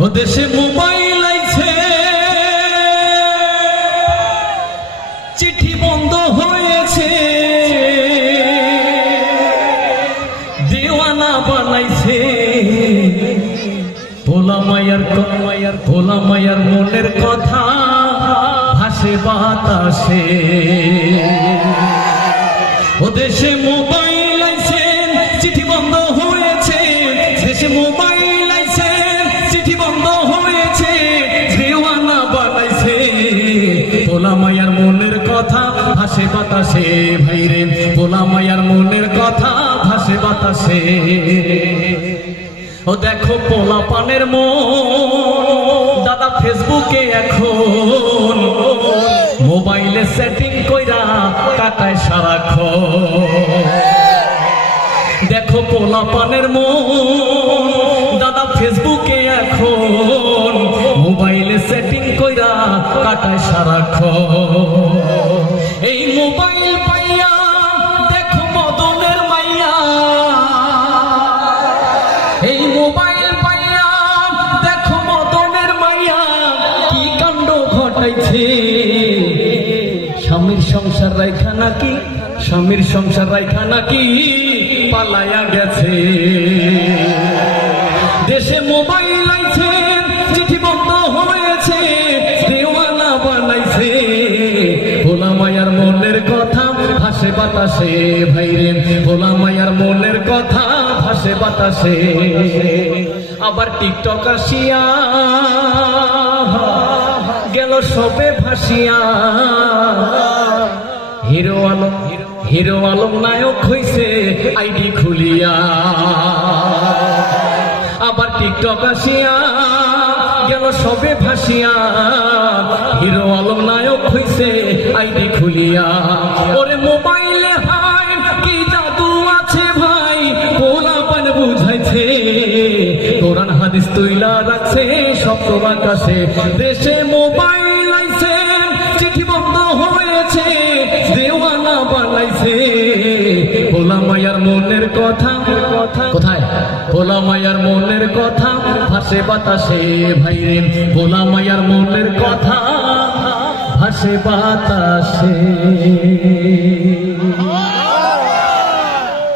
ও দেশে মোবাইল আইছে, চিঠি বন্ধ হয়েছে, দেওয়ানা বানাইছে ভোলা মায়ার মনের কথা ভাসে বাতাসে। ও দেশে মোবাইল আইছে, চিঠি বন্ধ হয়েছে, দেশে মোবাইল আইছে, চিঠি বন্ধ হয়েছে, দেওয়ানা বানাইছে ভোলা মায়ার মনের কথা ভাসে বাতাসে। ভাইরে ভোলা মায়ার মনের কথা ভাসে বাতাসে। ও দেখো পোলা পানের মন দাদা ফেসবুকে এখন মোবাইলে সেটিং কইরা কাটায় সারাক্ষণ। দেখো পোলা পানের মন দাদা ফেসবুকে এখন মোবাইলে সেটিং কইরা কাটায় সারাক্ষণ। এই মোবাইল পাইয়া দেখো মদনের মাইয়া, এই মোবাইল পাইয়া দেখো মদনের মাইয়া কি কাণ্ড ঘটাইছে। স্বামীর সংসার রাইখা নাকি, স্বামীর সংসার রাইখা নাকি পালায়া গেছে। দেশে মোবাইল আইছে, চিঠি বন্ধ হয়েছে, দেওয়ানা বানাইছে ভোলা মায়ার মনের কথা ভাসে বাতাসে। ভাইরে ভোলা মায়ার মনের কথা ভাসে বাতাসে। আবার টিকটক আসিয়া গেল সবে ভাসিয়া, হিরো আলম নায়ক হইছে আইডি খুলিয়া। আবার টিকটক আসিয়া গেল সবে ভাসিয়া, হিরো আলম নায়ক হইছে আইডি খুলিয়া। ওরে মোবাইলে হাই কি জাদু আছে ভাই, পোলা পান বুঝাইছে কোরআন হাদিস তুইলা রাখছে সপ্ত আকাশে। দেশে মোবাইল আইছে, চিঠি বন্ধ হয়েছে, দেওয়ানা বানাইছে ভোলা মায়ার মনের কথা। কোথায় ভোলা মায়ার মনের কথা ভাসে বাতাসে। ভাইরে ভোলা মায়ার মনের কথা ভাসে বাতাসে।